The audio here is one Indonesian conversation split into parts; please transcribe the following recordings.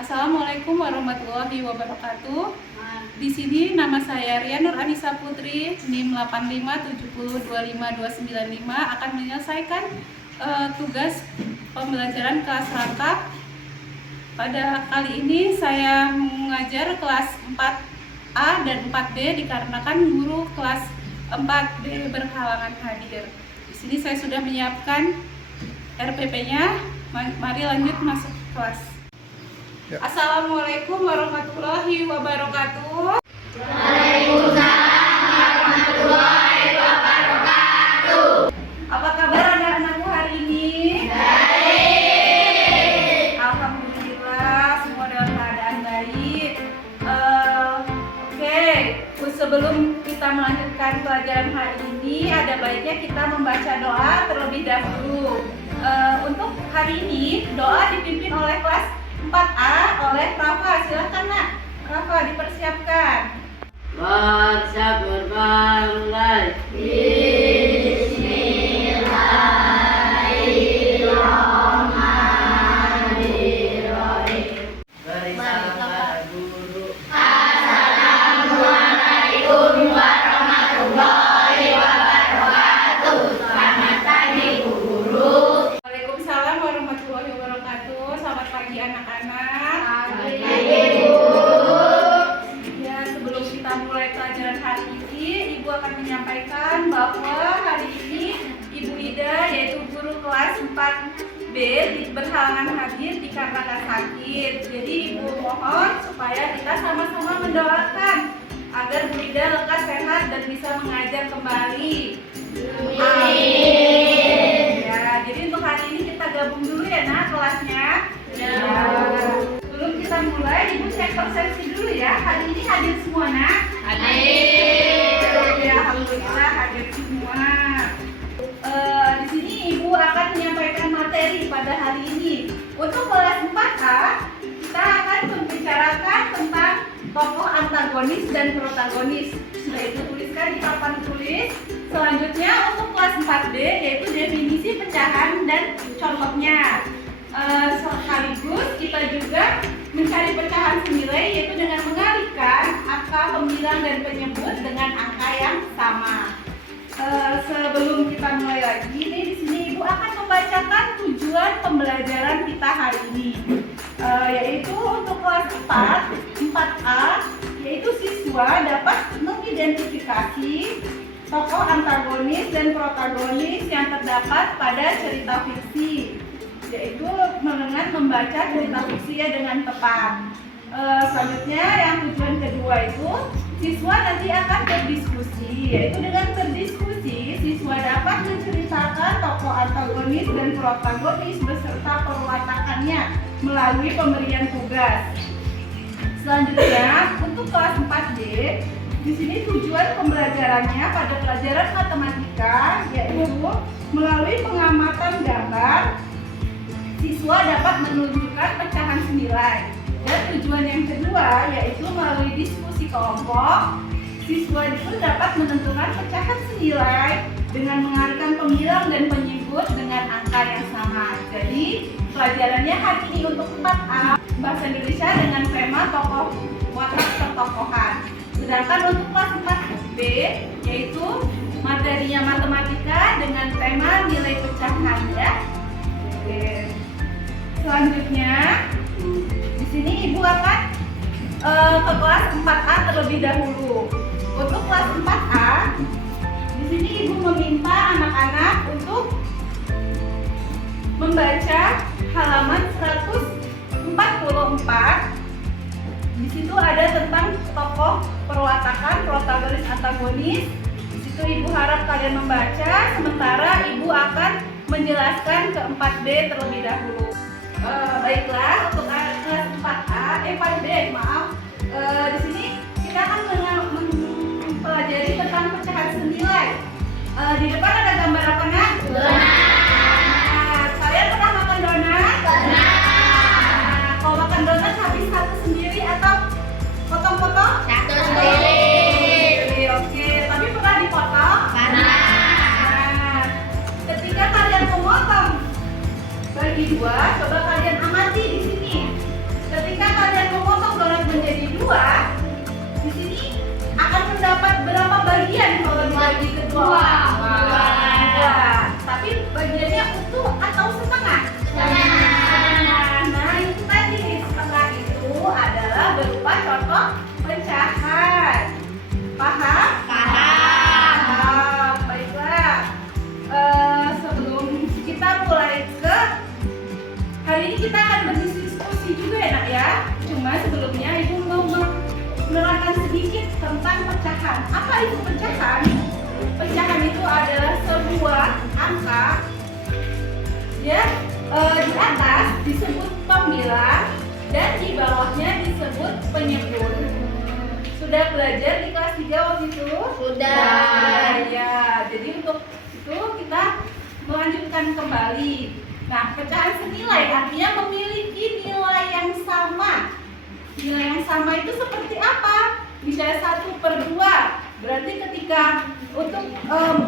Assalamualaikum warahmatullahi wabarakatuh. Di sini nama saya Ria Nur Anissa Putri, NIM 8570252595 akan menyelesaikan tugas pembelajaran kelas rangkap. Pada kali ini saya mengajar kelas 4A dan 4B dikarenakan guru kelas 4B berhalangan hadir. Di sini saya sudah menyiapkan RPP-nya. Mari lanjut masuk kelas. Ya. Assalamualaikum warahmatullahi wabarakatuh. Waalaikumsalam warahmatullahi wabarakatuh. Apa kabar anak-anakku hari ini? Baik. Alhamdulillah, semua dalam keadaan baik. Oke, sebelum kita melanjutkan pelajaran hari ini, ada baiknya kita membaca doa terlebih dahulu. Untuk hari ini, doa dipimpin oleh kelas 4A oleh Rafa. Silahkan nak, Rafa dipersiapkan. Baca berbanggai. Bismillahirrahmanirrahim. Bersama guru. Assalamualaikum warahmatullahi wabarakatuh. Selamat pagi guru. Waalaikumsalam warahmatullahi wabarakatuh. Selamat pagi anak-anak. Ya, sebelum kita mulai pelajaran hari ini, Ibu akan menyampaikan bahwa hari ini Ibu Ida, yaitu guru kelas 4B, berhalangan hadir dikarenakan sakit. Jadi Ibu mohon supaya kita sama-sama mendoakan agar Bu Ida lekas sehat dan bisa mengajar kembali. Amin. Ya, jadi untuk hari ini kita gabung dulu ya nak kelasnya. Ya. Sebelum kita mulai, Ibu cek absensi dulu ya. Hari ini hadir semua nak? Hadir. Ya, alhamdulillah hadir semua. Di sini Ibu akan menyampaikan materi pada hari ini. Untuk kelas 4A, kita akan membicarakan tentang tokoh antagonis dan protagonis. Sudah Ibu tuliskan di papan tulis. Selanjutnya untuk kelas 4B, yaitu definisi pecahan dan contohnya. Sekaligus kita juga mencari pecahan senilai, yaitu dengan mengalihkan angka pembilang dan penyebut dengan angka yang sama. Sebelum kita mulai lagi, di sini Ibu akan membacakan tujuan pembelajaran kita hari ini, yaitu untuk kelas 4A, yaitu siswa dapat mengidentifikasi tokoh antagonis dan protagonis yang terdapat pada cerita fiksi, yaitu dengan membaca cerita fiksi dengan tepat. Selanjutnya yang tujuan kedua itu siswa nanti akan berdiskusi, yaitu dengan berdiskusi siswa dapat menceritakan tokoh antagonis dan protagonis beserta perwatakannya melalui pemberian tugas. Selanjutnya untuk kelas 4D, di sini tujuan pembelajarannya pada pelajaran matematika, yaitu melalui pengamatan gambar siswa dapat menunjukkan pecahan senilai. Dan tujuan yang kedua yaitu melalui diskusi kelompok, siswa itu dapat menentukan pecahan senilai dengan mengalihkan pembilang dan penyebut dengan angka yang sama. Jadi pelajarannya hari ini untuk 4A Bahasa Indonesia dengan tema tokoh watak pertokohan. Sedangkan untuk kelas 4B yaitu materinya matematika dengan tema nilai pecahan ya. Oke. Selanjutnya di sini Ibu akan ke kelas 4A terlebih dahulu. Untuk kelas 4A, di sini Ibu meminta anak-anak untuk membaca halaman 144. Di situ ada tentang tokoh perwatakan, protagonis, antagonis. Di situ Ibu harap kalian membaca, sementara Ibu akan menjelaskan ke 4B terlebih dahulu. Baiklah, untuk kelas 4B, maaf. Di sini kita akan mempelajari tentang pecahan senilai. Di depan ada gambar apa nak? Donat. Kalian pernah makan donat? Pernah. Kalau makan donat habis satu sendiri atau potong-potong? Satu sendiri. Oke, tapi pernah dipotong? Pernah. Ketika kalian memotong bagi dua, coba kalian amati di sini. Ketika tentang pecahan. Apa itu pecahan? Pecahan itu adalah sebuah angka ya, di atas disebut pembilang dan di bawahnya disebut penyebut. Sudah belajar di kelas 3 waktu itu? Sudah. Ya, jadi untuk itu kita melanjutkan kembali. Nah, pecahan senilai artinya memiliki nilai yang sama. Nilai yang sama itu seperti apa? Misalnya 1/2. Berarti ketika untuk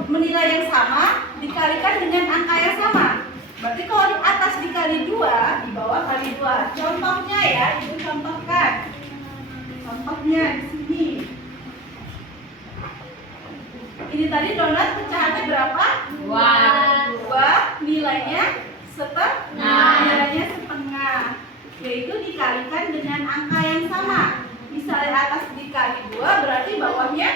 menilai yang sama dikalikan dengan angka yang sama. Berarti kalau di atas dikali 2, di bawah kali 2. Contohnya ya, Ibu contohkan. Contohnya di sini. Ini tadi donat pecahannya berapa? 2. Nilainya setengah. Nilainya setengah. Yaitu dikalikan dengan angka yang sama. Misalnya atas dikali 2 berarti bawahnya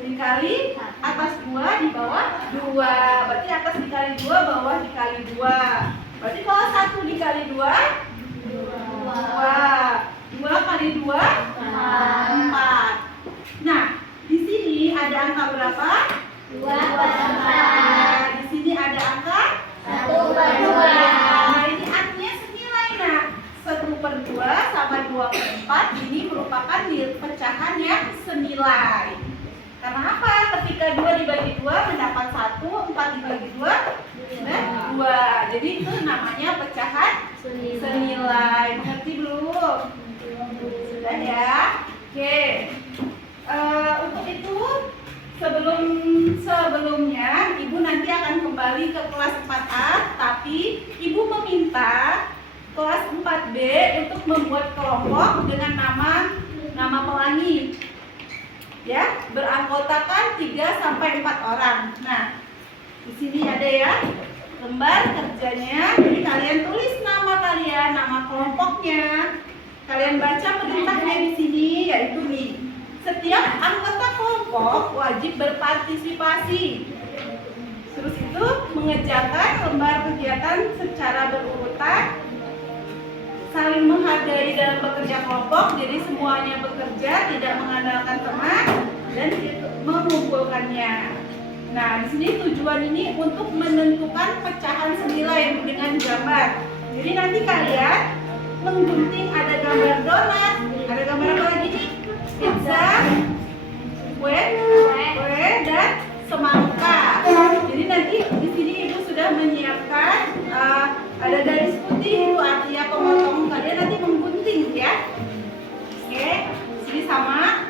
dikali atas 2 di bawah 2. Berarti atas dikali 2 bawah dikali 2. Berarti kalau 1 dikali 2 2 kali 2 4. Nah, di sini ada angka berapa? 2/4. Di sini ada angka 1/2. Nah, ini artinya senilai. Nah, 1/2 sama 2/4 ini merupakan pecahan yang senilai. Karena apa? Ketika 2 dibagi 2 mendapat 1, 4 dibagi 2 dan 2. Jadi itu namanya pecahan senilai. Mengerti belum? Sudah ya? Oke. Untuk itu sebelumnya Ibu nanti akan kembali ke kelas 4A, tapi Ibu meminta kelas 4B untuk membuat kelompok dengan nama pelangi. Ya, beranggotakan 3 sampai 4 orang. Nah, di sini ada ya lembar kerjanya. Jadi kalian tulis nama kalian, nama kelompoknya. Kalian baca perintahnya di sini, yaitu nih. Setiap anggota kelompok wajib berpartisipasi. Terus itu mengerjakan lembar kegiatan secara berurutan, saling menghargai dalam bekerja kelompok, jadi semuanya bekerja, tidak mengandalkan teman, dan mengumpulkannya. Nah, di sini tujuan ini untuk menentukan pecahan senilai dengan gambar. Jadi nanti kalian menggunting, ada gambar donat, ada gambar apa lagi nih? Pizza, kue, dan semangka. Jadi nanti di sini Ibu sudah menyiapkan ada garis putih, itu artinya pemotong. Kalian nanti menggunting ya. Oke, sini sama.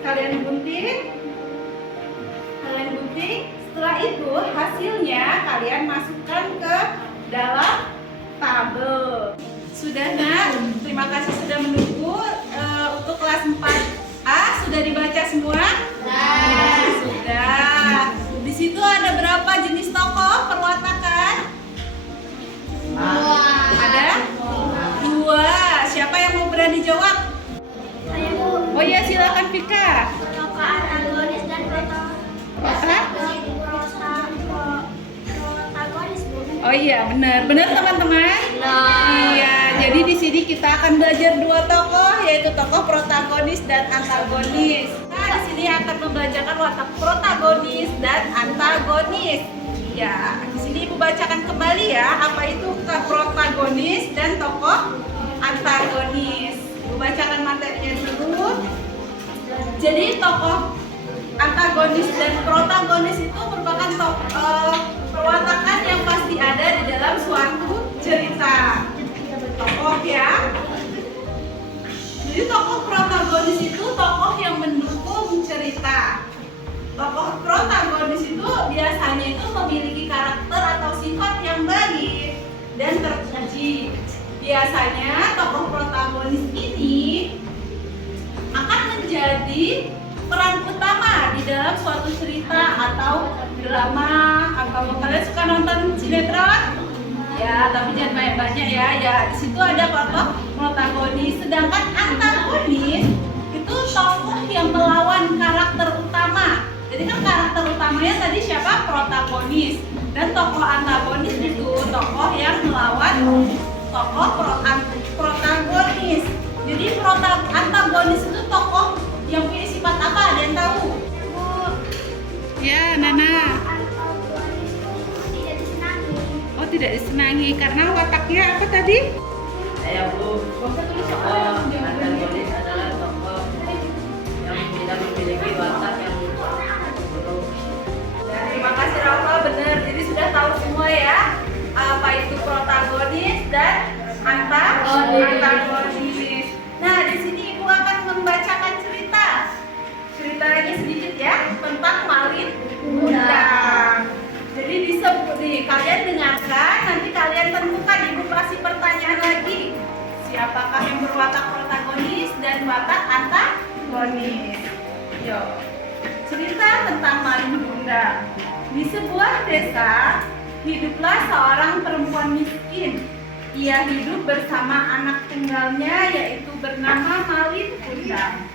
Kalian gunting. Setelah itu hasilnya kalian masukkan ke dalam tabel. Sudah nak? Terima kasih sudah menunggu. Untuk kelas 4A sudah dibaca semua? Sudah. Di situ ada berapa jenis tokoh perwatakan? Ada? 2. Siapa yang mau berani jawab? Oh iya, silakan Vika. Tokoh antagonis dan protagonis. Oh iya, benar teman-teman. Iya, jadi di sini kita akan belajar 2 tokoh, yaitu tokoh protagonis dan antagonis. Nah, di sini akan membelajarkan watak protagonis dan antagonis. Ya, di sini Ibu bacakan kembali ya, apa itu protagonis dan tokoh antagonis. Ibu bacakan materinya dulu. Jadi tokoh antagonis dan protagonis itu merupakan perwatakan yang pasti ada di dalam suatu cerita. Tokoh ya. Jadi tokoh protagonis itu tokoh yang mendukung cerita. Tokoh protagonis itu biasanya itu memiliki karakter atau sifat yang baik dan terpuji. Biasanya tokoh protagonis ini akan menjadi peran utama di dalam suatu cerita atau drama. Atau kalian suka nonton sinetron? Ya, tapi jangan banyak-banyak ya. Ya, di situ ada tokoh protagonis. Sedangkan antagonis itu tokoh yang melawan karakter utama. Jadi kan karakter utamanya tadi siapa? Protagonis. Dan tokoh antagonis itu tokoh yang melawan tokoh protagonis. Jadi antagonis itu tokoh yang tidak disenangi karena wataknya apa tadi? Saya Bu, Gak usah tulis soal tokoh langsung jawabannya. antagonis adalah tokoh yang tidak memiliki watak yang buruk. Terima kasih Rafa, benar. Jadi sudah tahu semua ya apa itu protagonis dan antagonis. Nah, di sini Ibu akan membacakan ceritanya sedikit ya tentang Malin Kundang. Jadi disebut nih, kalian dengarkan, nanti kalian tentukan. Ibu kasih pertanyaan lagi. Siapakah yang berwatak protagonis dan watak antagonis? Yo. Cerita tentang Malin Kundang. Di sebuah desa, hiduplah seorang perempuan miskin. Ia hidup bersama anak tunggalnya yaitu bernama Malin Kundang.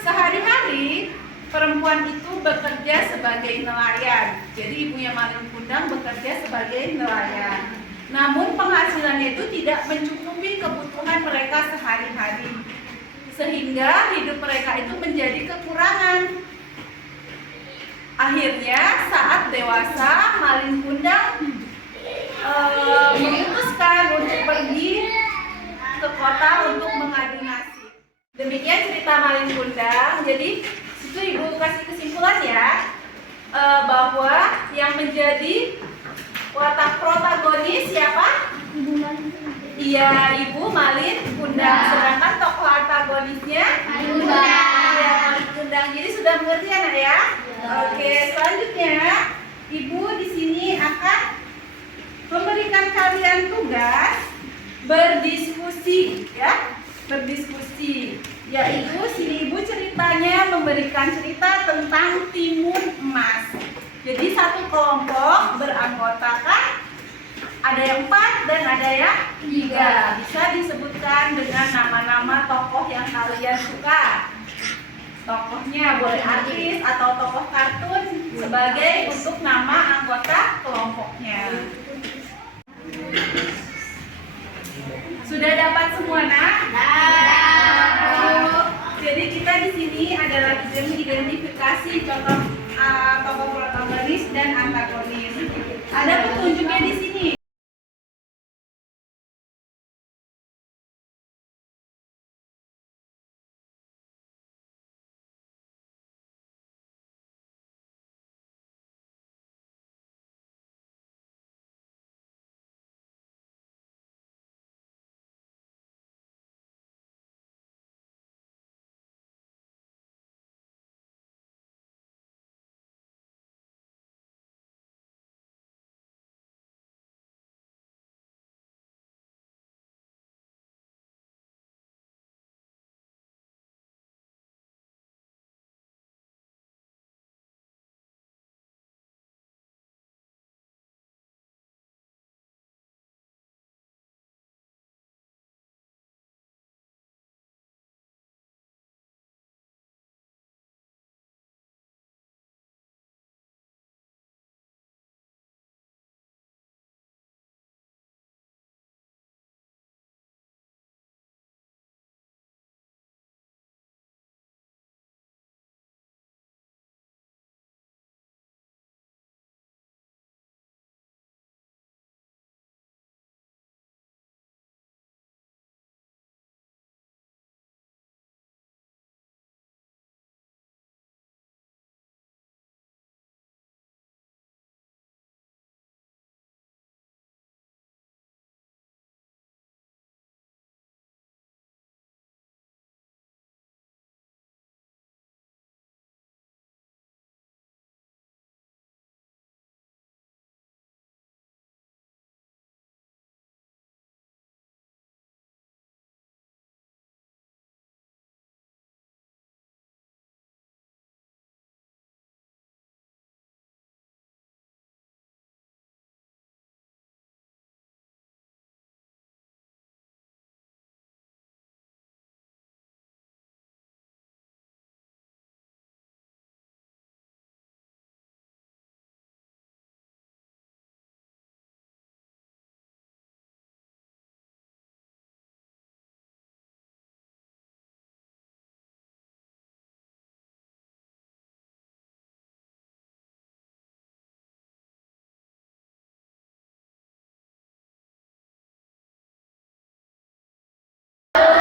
Sehari-hari, perempuan itu bekerja sebagai nelayan. Jadi ibunya Malin Kundang bekerja sebagai nelayan. Namun penghasilannya itu tidak mencukupi kebutuhan mereka sehari-hari. Sehingga hidup mereka itu menjadi kekurangan. Akhirnya saat dewasa, Malin Kundang memutuskan untuk pergi ke kota untuk mengadu nasib. Demikian cerita Malin Kundang. Jadi itu Ibu kasih kesimpulan ya, bahwa yang menjadi watak protagonis siapa? Iya, Ibu Malin Kundang. Sedangkan tokoh antagonisnya Malin Kundang. Iya, Malin Kundang. Jadi sudah mengerti anak ya? Oke, selanjutnya Ibu di sini akan memberikan kalian tugas berdiskusi ya, berdiskusi. Yaitu sini Ibu ceritanya memberikan cerita tentang timun emas. Jadi satu kelompok beranggotakan ada yang 4 dan ada yang 3. Bisa disebutkan dengan nama-nama tokoh yang kalian suka. Tokohnya boleh artis atau tokoh kartun sebagai untuk nama anggota kelompoknya. Sudah dapat semua nak? Jadi kita di sini adalah mengidentifikasi tokoh protagonis dan antagonis. Ada petunjuknya di sini.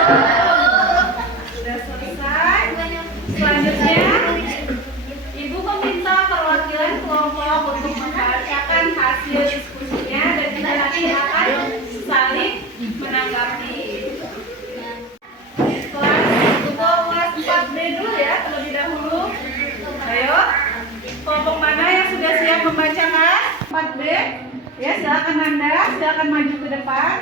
Sudah selesai. Selanjutnya, Ibu meminta perwakilan kelompok untuk membacakan hasil diskusinya dan kita nanti akan saling menanggapi. Kelas 4B dulu ya, terlebih dahulu. Ayo, kelompok mana yang sudah siap membacakan? 4B. Ya, silakan Anda, silakan maju ke depan.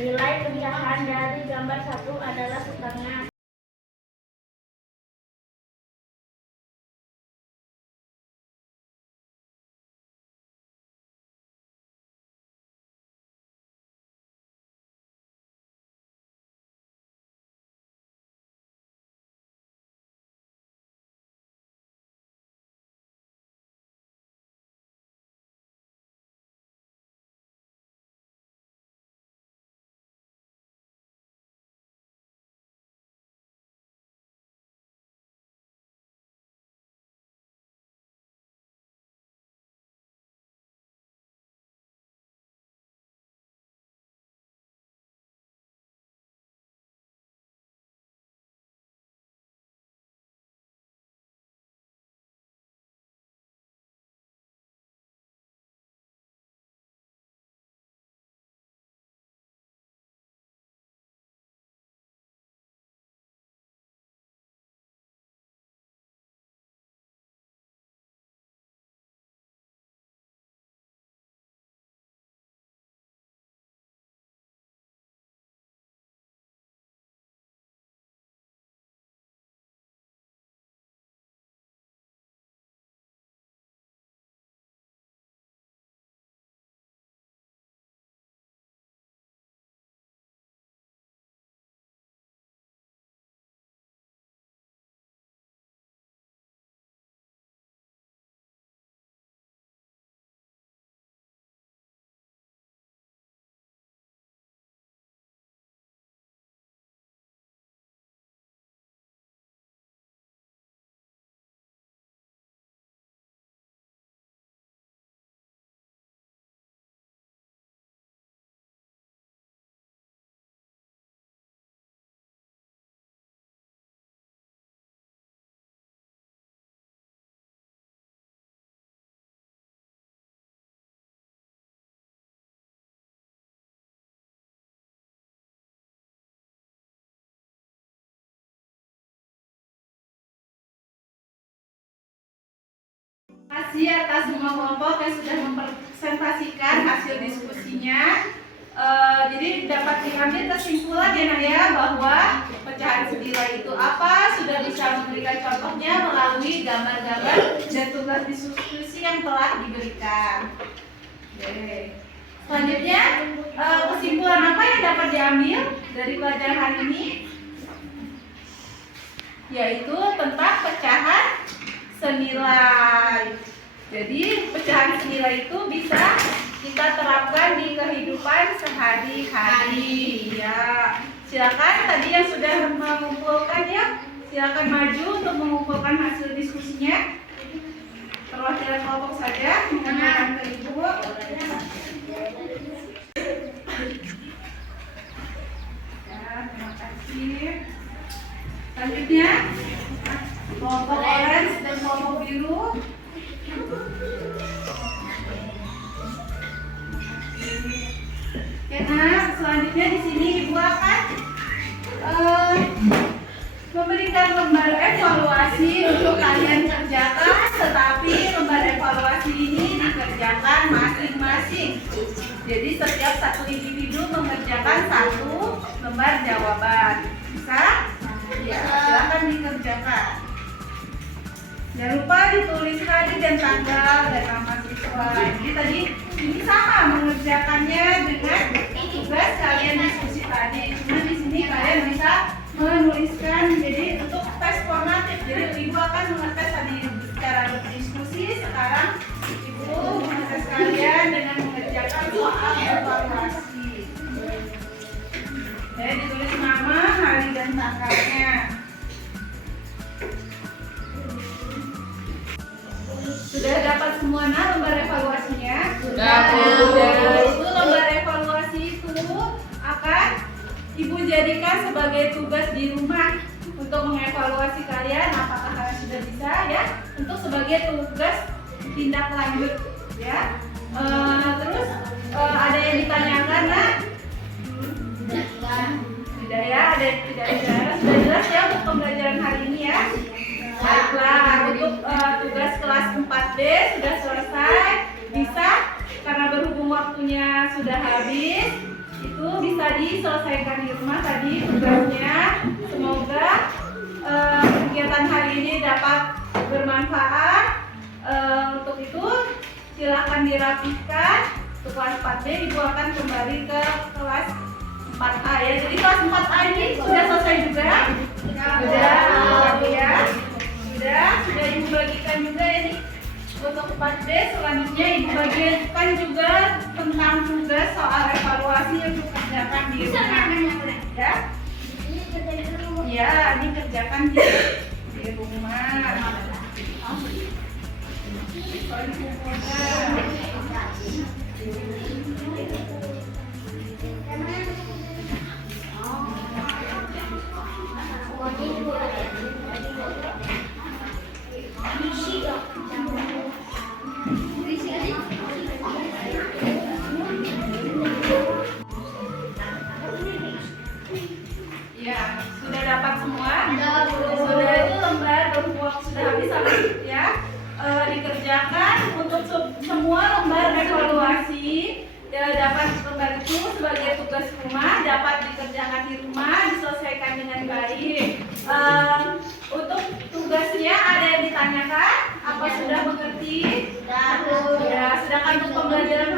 Nilai pecahan dari gambar 1 adalah setengah. Terima kasih atas semua kelompok yang sudah mempresentasikan hasil diskusinya. Jadi dapat diambil kesimpulan ya Nak ya, bahwa pecahan senilai itu apa, sudah bisa memberikan contohnya melalui gambar-gambar dan tugas diskusi yang telah diberikan. Oke. Selanjutnya, kesimpulan apa yang dapat diambil dari pelajaran hari ini? Yaitu tentang pecahan senilai. Jadi pecahan senilai itu bisa kita terapkan di kehidupan sehari-hari. Ya, silakan tadi yang sudah mengumpulkan ya, silakan maju untuk mengumpulkan hasil diskusinya. Perwakilan kelompok saja mengenalkan ke Ibu. Ya, terima kasih. Selanjutnya kelompok orange dan kelompok biru. Oke, nah selanjutnya di sini Ibu akan memberikan lembar evaluasi untuk kalian kerjakan, tetapi lembar evaluasi ini dikerjakan masing-masing. Jadi setiap satu individu mengerjakan satu lembar jawaban. Bisa? Ya, silakan dikerjakan. Jangan lupa ditulis hari dan tanggal dan nama siswa. Jadi tadi ini sama mengerjakannya dengan tugas kalian diskusi tadi. Cuma di sini kalian bisa menuliskan. Jadi untuk tes formatif. Jadi Ibu akan mengetes tadi secara berdiskusi. Sekarang Ibu mengetes kalian dengan mengerjakan soal evaluasi. Jadi ditulis nama, hari dan tanggalnya. Sudah dapat semua lembar evaluasinya? Sudah, Bu. Sudah. Itu dijadikan sebagai tugas di rumah untuk mengevaluasi kalian apakah kalian sudah bisa ya, untuk sebagai tugas tindak lanjut ya. Terus ada yang ditanyakan nak? Tidak ya, ada yang tidak jelas. Sudah jelas ya untuk pembelajaran hari ini ya. Baiklah, untuk tugas kelas 4B sudah selesai. Bisa karena berhubung waktunya sudah habis, itu bisa diselesaikan di rumah tadi tugasnya. Semoga kegiatan hari ini dapat bermanfaat. Untuk itu silakan dirapihkan. Untuk kelas 4B ibu akan kembali ke kelas 4A ya. Jadi kelas 4A ini sudah selesai juga? Sudah ya. Sudah ibu bagikan juga ya nih. Untuk 4B selanjutnya ibu bagikan juga tentang tugas soal evaluasi yang dikerjakan di rumah ya. Ya, ini kerjakan di rumah. Ya, sudah dapat semua? Sudah, itu lembar berbuah sudah habis ya. Dikerjakan untuk semua lembar evaluasi ya, dapat lembar itu sebagai tugas rumah, dapat dikerjakan di rumah, diselesaikan dengan baik. Untuk tugasnya ada yang ditanyakan? Apa sudah mengerti? Sudah. Sedangkan untuk pembelajaran